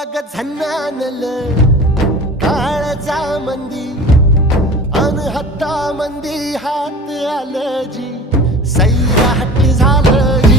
अग झन्नानल काळजा मंदी अनहत्ता मंदी हात आलं जी सैराट झालं